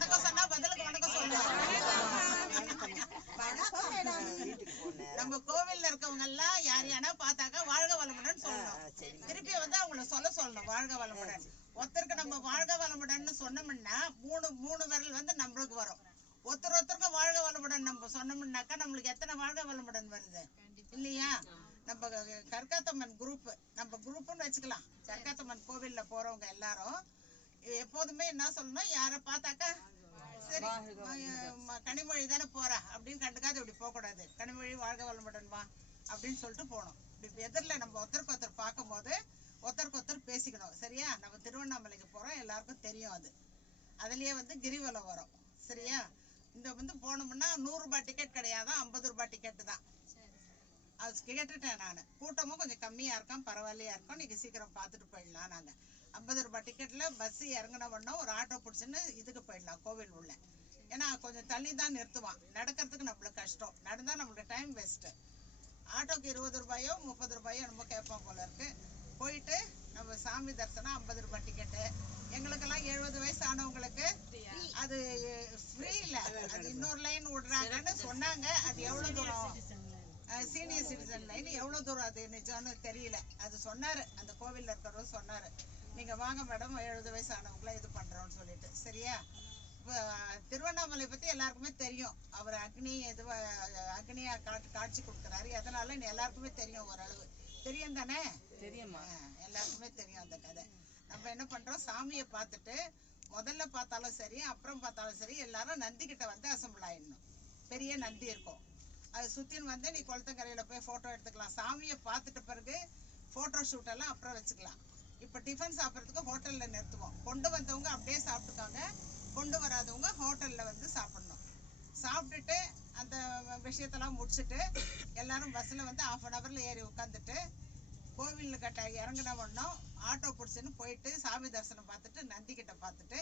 வணக்கம் சொன்னா பதிலுக்கு வணக்கம் நம்ம கோவில்ல இருக்கவங்க எல்லாம் யார் யாரா பார்த்தாக்கா வாழ்க வளமுடன் சொல்லணும். திருப்பி வந்து அவங்கள சொல்ல சொல்லணும் வாழ்க வளமுடன். ஒருத்தருக்கு நம்ம வாழ்க வளமுடன்னு சொன்னோம்னா மூணு மூணு விரல் வந்து நம்மளுக்கு வரும். ஒருத்தர் ஒருத்தருக்கும் வாழ்க வளமுடன் நம்ம சொன்னோம்னாக்கா நம்மளுக்கு எத்தனை வாழ்க வளமுடன் வருது? இல்லையா? நம்ம கற்காத்தம்மன் குரூப் நம்ம குரூப்னு வச்சுக்கலாம். கற்காத்தம்மன் கோவில்ல போறவங்க எல்லாரும் எப்போதுமே என்ன சொல்லணும்? யாரை பார்த்தாக்கா சரி கனிமொழி தானே போறா அப்படின்னு கண்டுக்காது இப்படி போக கூடாது கனிமொழி வாழ்க வளமுடன் வா அப்படின்னு சொல்லிட்டு போகணும். இப்படி எதிரில் நம்ம ஒருத்தருக்கு ஒருத்தர் பார்க்கும்போது ஒருத்தருக்கு ஒருத்தர் பேசிக்கணும் சரியா? நம்ம திருவண்ணாமலைக்கு போறோம் எல்லாருக்கும் தெரியும் அது. அதுலேயே வந்து கிரிவலம் வரும் சரியா? இந்த வந்து போனோம்னா நூறு ரூபாய் டிக்கெட் கிடையாது? ஐம்பது ரூபாய் டிக்கெட் தான். அது கேட்டுட்டேன் நான். கூட்டமும் கொஞ்சம் கம்மியா இருக்கும் பரவாயில்லையா இருக்கும். நீங்க சீக்கிரம் பார்த்துட்டு போயிடலாம் நாங்கள் ஐம்பது ரூபாய் டிக்கெட்ல பஸ் இறங்கின உடனே ஒரு ஆட்டோ பிடிச்சுன்னு இதுக்கு போயிடலாம் கோவில் உள்ள. ஏன்னா கொஞ்சம் தள்ளி தான் நிறுத்துவான். நடக்கிறதுக்கு நம்மளுக்கு கஷ்டம். நடந்தா நம்மளுக்கு டைம் வேஸ்ட் ஆட்டோக்கு இருபது ரூபாயோ முப்பது ரூபாயோ என்னமோ கேட்பான் போல இருக்கு. போயிட்டு நம்ம சாமி தரிசனம் ஐம்பது ரூபாய் டிக்கெட்டு எங்களுக்கெல்லாம் எழுபது வயசு ஆனவங்களுக்கு அது ஃப்ரீ இல்ல அது இன்னொரு லைன் விடுறாங்கன்னு சொன்னாங்க. அது எவ்வளவு தூரம்? சீனியர் சிட்டிசன் லைன் எவ்வளவு தூரம் அது நிஜம்னு தெரியல. அது சொன்னாரு. அந்த கோவில்ல இருக்கிறவர் சொன்னாரு. நீங்க வாங்க மேடம் எழுபது வயசு ஆனவங்கள இது பண்றோம்னு சொல்லிட்டு. சரியா? இப்போ திருவண்ணாமலை பத்தி எல்லாருக்குமே தெரியும். அவர் அக்னி இது அக்னியா காட்டு காட்சி கொடுக்குறாரு. எதனால எல்லாருக்குமே தெரியும் ஓரளவு. தெரியும் தானே? தெரியுமா எல்லாருக்குமே தெரியும் அந்த கதை. நம்ம என்ன பண்றோம்? சாமியை பார்த்துட்டு முதல்ல பார்த்தாலும் சரி அப்புறம் பார்த்தாலும் சரி எல்லாரும் நந்தி கிட்ட வந்து அசம்பிள் ஆயிடணும். பெரிய நந்தி இருக்கும். அது சுத்தின்னு வந்து நீ குளத்தங்கரையில போய் போட்டோ எடுத்துக்கலாம். சாமியை பார்த்துட்ட பிறகு போட்டோ ஷூட் எல்லாம் அப்புறம் வச்சுக்கலாம். இப்போ டிஃபன் சாப்பிட்றதுக்கு ஹோட்டலில் நிறுத்துவோம். கொண்டு வந்தவங்க அப்படியே சாப்பிட்டுக்காங்க. கொண்டு வராதவங்க ஹோட்டலில் வந்து சாப்பிடணும். சாப்பிட்டுட்டு அந்த விஷயத்தெல்லாம் முடிச்சுட்டு எல்லாரும் பஸ்ஸில் வந்து ஆஃப் அன் ஹவரில் ஏறி உட்காந்துட்டு கோவில் கட்ட இறங்கின உடனும் ஆட்டோ பிடிச்சின்னு போயிட்டு சாமி தரிசனம் பார்த்துட்டு நந்திக்கிட்ட பார்த்துட்டு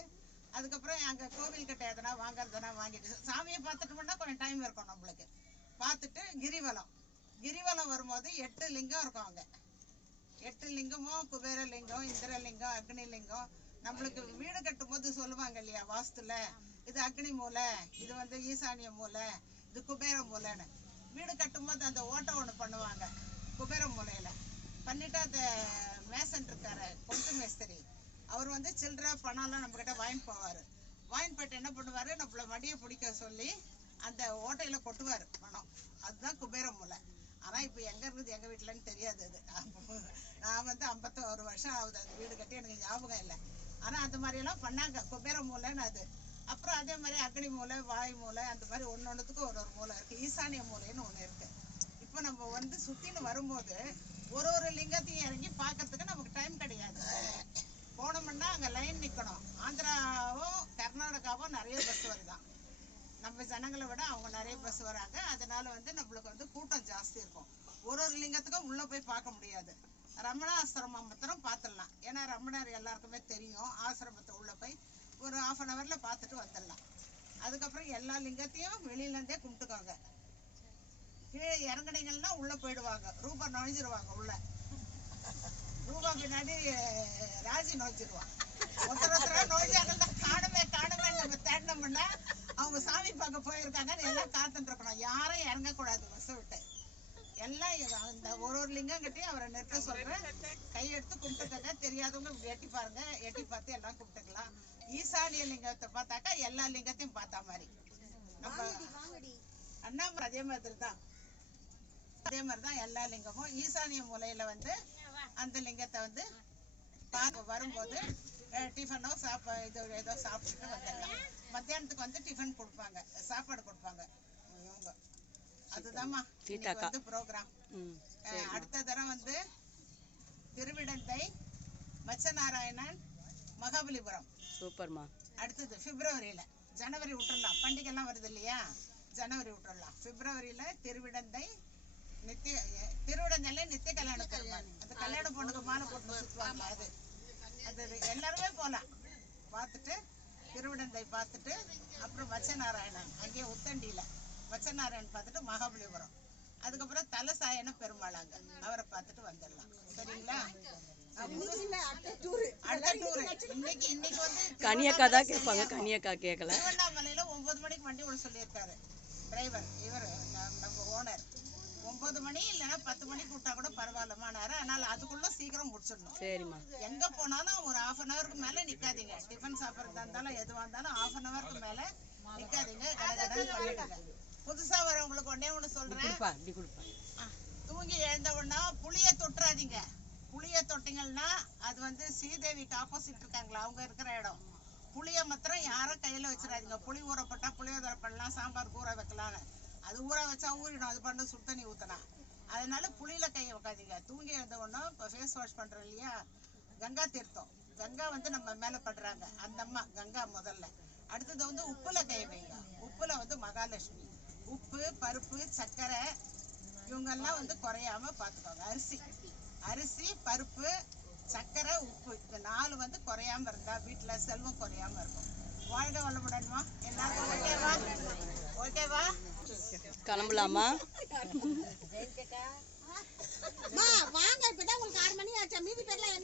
அதுக்கப்புறம் அங்கே கோவில் கிட்ட எதனா வாங்குறதுனா வாங்கிட்டு சாமியை பார்த்துட்டோம்னா கொஞ்சம் டைம் இருக்கும் நம்மளுக்கு. பார்த்துட்டு கிரிவலம். கிரிவலம் வரும்போது எட்டு லிங்கம் இருக்கும் அங்கே. எட்டு லிங்கமும் குபேர லிங்கம் இந்திர லிங்கம் அக்னி லிங்கம் நம்மளுக்கு வீடு கட்டும் போது சொல்லுவாங்க இல்லையா வாஸ்துல? இது அக்னி மூலை இது வந்து ஈசானிய மூலை இது குபேர மூலைன்னு. வீடு கட்டும்போது அந்த ஓட்டை ஒன்று பண்ணுவாங்க குபேர மூலையில. பண்ணிட்டு அந்த மேசன் இருக்காரு கொண்டு மேஸ்திரி. அவர் வந்து சில்லற பணம்லாம் நம்ம கிட்ட வாங்கிட்டு போவார். வாங்கிட்டு போயிட்டு என்ன பண்ணுவார் நம்மள மடியை பிடிக்க சொல்லி அந்த ஓட்டையில கொட்டுவார் பணம். அதுதான் குபேர மூலை. ஆனால் இப்போ எங்கே இருக்குது எங்கள் வீட்டிலன்னு தெரியாது அது. நான் வந்து ஐம்பத்தோரு வருஷம் ஆகுது அந்த வீடு கட்டி எனக்கு ஞாபகம் இல்லை. ஆனால் அந்த மாதிரி எல்லாம் பண்ணாங்க. குபேர மூலைன்னு அது. அப்புறம் அதே மாதிரி அக்னி மூலை வாய் மூலை அந்த மாதிரி ஒன்று ஒன்றுத்துக்கும் ஒரு ஒரு மூலை இருக்குது ஈசானிய மூலைன்னு ஒன்று இருக்குது இப்போ நம்ம வந்து சுற்றின்னு வரும்போது ஒரு ஒரு லிங்கத்தையும் இறங்கி பார்க்கறதுக்கு நமக்கு டைம் கிடையாது. போனோம்னா அங்கே லைன் நிற்கணும் ஆந்திராவும் கர்நாடகாவும் நிறைய பஸ் வருதான். நம்ம ஜனங்களை விட அவங்க நிறைய பஸ் வராங்க. அதனால வந்து நம்மளுக்கு வந்து கூட்டம் ஜாஸ்தி இருக்கும். ஒரு ஒரு லிங்கத்துக்கும் உள்ளே போய் பார்க்க முடியாது. ரமணா ஆசிரமம் மாத்திரம் பார்த்துடலாம் ஏன்னா ரமணர் எல்லாருக்குமே தெரியும். ஆசிரமத்தை உள்ளே போய் ஒரு ஆஃப் அன் ஹவரில் பார்த்துட்டு வந்துடலாம். அதுக்கப்புறம் எல்லா லிங்கத்தையும் வெளியிலேருந்தே கும்பிட்டுக்கோங்க. கீழே இறங்குனீங்கன்னா உள்ளே போயிடுவாங்க. ரூபா நுழைஞ்சிருவாங்க உள்ளே. ரூபா பின்னாடி ராஜி நுழைஞ்சிருவான். ஒருத்தர் ஒருத்தரா நுழைஞ்சாங்கன்னா காணுமே காணுமே நம்ம தேடினோம்னா அவங்க சாமி பார்க்க போயிருக்காங்கன்னு எல்லாம் காத்துட்டு இருக்கணும். யாரும் இறங்கக்கூடாது பஸ்ஸை விட்டு. இ- அந்த ஒரு ஒரு லிங்கம் கட்டி அவரை நிறுத்த சொல்றேன். கையெடுத்து கும்பிட்டுக்கங்க. தெரியாதவங்க எட்டி பாருங்க. எட்டி பார்த்து எல்லாம் கும்பிட்டுக்கலாம். ஈசானிய லிங்கத்தை பார்த்தாக்கா எல்லா லிங்கத்தையும் பார்த்தா மாதிரி. நம்ம அண்ணாமலை அதே மாதிரி தான் அதே மாதிரி தான் எல்லா லிங்கமும். ஈசானிய மூலையில வந்து அந்த லிங்கத்தை வந்து பார்க்க வரும்போது டிஃபனோ சாப்பா இது ஏதோ சாப்பிட்டுட்டு வந்துடலாம். மத்தியானத்துக்கு வந்து டிஃபன் கொடுப்பாங்க. சாப்பாடு கொடுப்பாங்க. அதுதாம்மா. இன்னைக்கு வந்து ப்ரோக்ராம் ம் அடுத்த தரம் வந்து திருவிடந்தை மச்சநாராயணன் மகாபலிபுரம். சூப்பர்மா. அடுத்தது பிப்ரவரியில ஜனவரி விட்டுறலாம் பண்டிகைலாம் வருது இல்லையா? ஜனவரி விட்டுறலாம் பிப்ரவரியில திருவிடந்தை நித்திய திருவிடந்தையில நித்திய கல்யாண பெருமாள். அந்த கல்யாண பொண்ணுக்கு மாலை போட்டு சுத்துவாங்க. அது அது எல்லாருமே போலாம். பார்த்துட்டு திருவிடந்தை பார்த்துட்டு அப்புறம் வச்சநாராயணன் அங்கேயே உத்தண்டியில. வச்சநாராயணன் பார்த்துட்டு மகாபலிபுரம். அதுக்கப்புறம் தலசாயன பெருமாள் அங்க அவரை பார்த்துட்டு வந்துடலாம். சரிங்களா? அடுத்த டூர் இன்னைக்கு இன்னைக்கு வந்து கனியக்கா தான் கேட்பாங்க. கனியக்கா கேட்கல. திருவண்ணாமலையில ஒன்பது மணிக்கு வண்டி விட சொல்லியிருக்காரு. டிரைவர் இவர் நம்ம ஓனர் ஒன்பது மணி இல்லைன்னா பத்து மணிக்கு விட்டா கூட பரவாயில்லமானாரு அதனால அதுக்குள்ள சீக்கிரம் முடிச்சிடணும். சரிம்மா. எங்க போனாலும் ஒரு half அன் ஹவருக்கு மேல நிக்காதீங்க. டிஃபன் சாப்பிட்றதா இருந்தாலும் எதுவா இருந்தாலும் half அன் ஹவருக்கு மேல நிக்காதீங்க. பண்ணிடுங்க புதுசா வரவங்களுக்கு ஒண்ணே ஒண்ணு சொல்றேன். தூங்கி எழுந்த உடனே புளிய தொட்டுறாதீங்க. புளிய தொட்டிங்கன்னா அது வந்து ஸ்ரீதேவிக்கு ஆப்போசிட் இருக்காங்களா? அவங்க இருக்கிற இடம். புளிய மாத்திரம் யாரும் கையில வச்சிடாதீங்க. புளி ஊற போட்டா புளியோதரை பண்ணலாம் சாம்பார் ஊற வைக்கலாம்னு அது ஊற வச்சா ஊறிடும். அது பண்ண சுடு தண்ணி ஊத்தலாம் அதனால புளியில கையை வைக்காதீங்க. தூங்கி எழுந்த உடனே இப்போ ஃபேஸ் வாஷ் பண்றோம் இல்லையா? கங்கா தீர்த்தம். கங்கா வந்து நம்ம மேல படுறாங்க. அந்த அம்மா கங்கா முதல்ல. அடுத்தது வந்து உப்புல கை வைங்க. உப்புல வந்து மகாலட்சுமி. உப்பு பருப்பு சர்க்கரை இவங்கெல்லாம் வந்து குறையாம பார்த்துக்கோங்க. அரிசி. அரிசி பருப்பு சர்க்கரை உப்பு. இந்த நாலு வந்து குறையாம இருந்தா வீட்டில் செல்வம் குறையாம இருக்கும். வாழ்க வளமுடன்மா. எல்லாருக்கும் ஓகேவா ஓகேவா கிளம்பலாமா? வாங்க இப்பதான் உங்களுக்கு ஆறு மணி ஆச்சா? மீதி பேர்ல எங்க